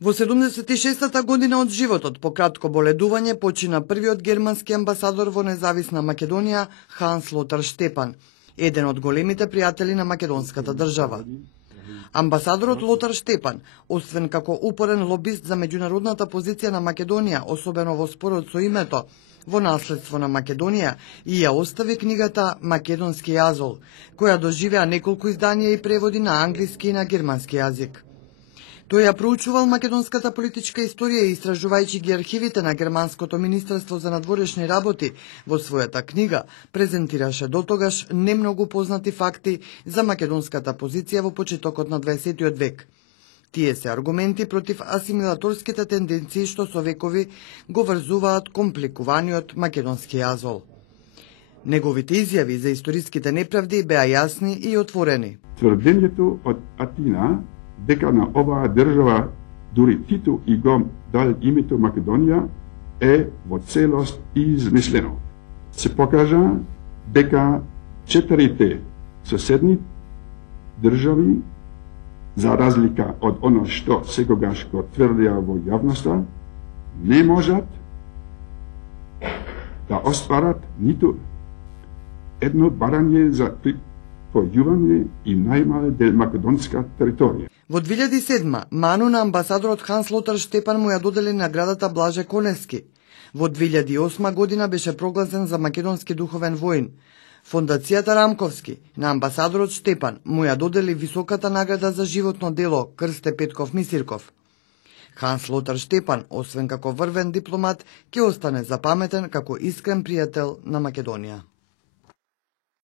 Во 76-та година од животот, по кратко боледување, почина првиот германски амбасадор во независна Македонија, Ханс Лотар Штепан, еден од големите пријатели на македонската држава. Амбасадорот Лотар Штепан, освен како упорен лобист за меѓународната позиција на Македонија, особено во спорот со името, во наследство на Македонија, и ја остави книгата Македонски јазол, која доживеа неколку изданија и преводи на англиски и на германски јазик. Тој ја проучувал македонската политичка историја и истражувајќи ги архивите на Германското министерство за надворешни работи во својата книга, презентираше дотогаш немногу познати факти за македонската позиција во почетокот на 20 век. Тие се аргументи против асимилаторските тенденции што со векови го врзуваат компликуваниот македонски јазол. Неговите изјави за историските неправди беа јасни и отворени. Тврдењето од Атина дека на оваа држава дури Тито и го дал името Македонија е во целост измислено. Се покажа дека четирите соседни држави, за разлика од оно што секогаш го тврдеа во јавноста, не можат да остварат ниту едно барање за припојување и најмале дел македонска територија. Во 2007 ману на амбасадорот Ханс Лотар Штепан му ја додели наградата Блаже Коневски. Во 2008 година беше прогласен за македонски духовен воин. Фондацијата Рамковски на амбасадорот Штепан му ја додели високата награда за животно дело Крсте Петков Мисирков. Ханс Лотар Штепан, освен како врвен дипломат, ќе остане запаметен како искрен пријател на Македонија.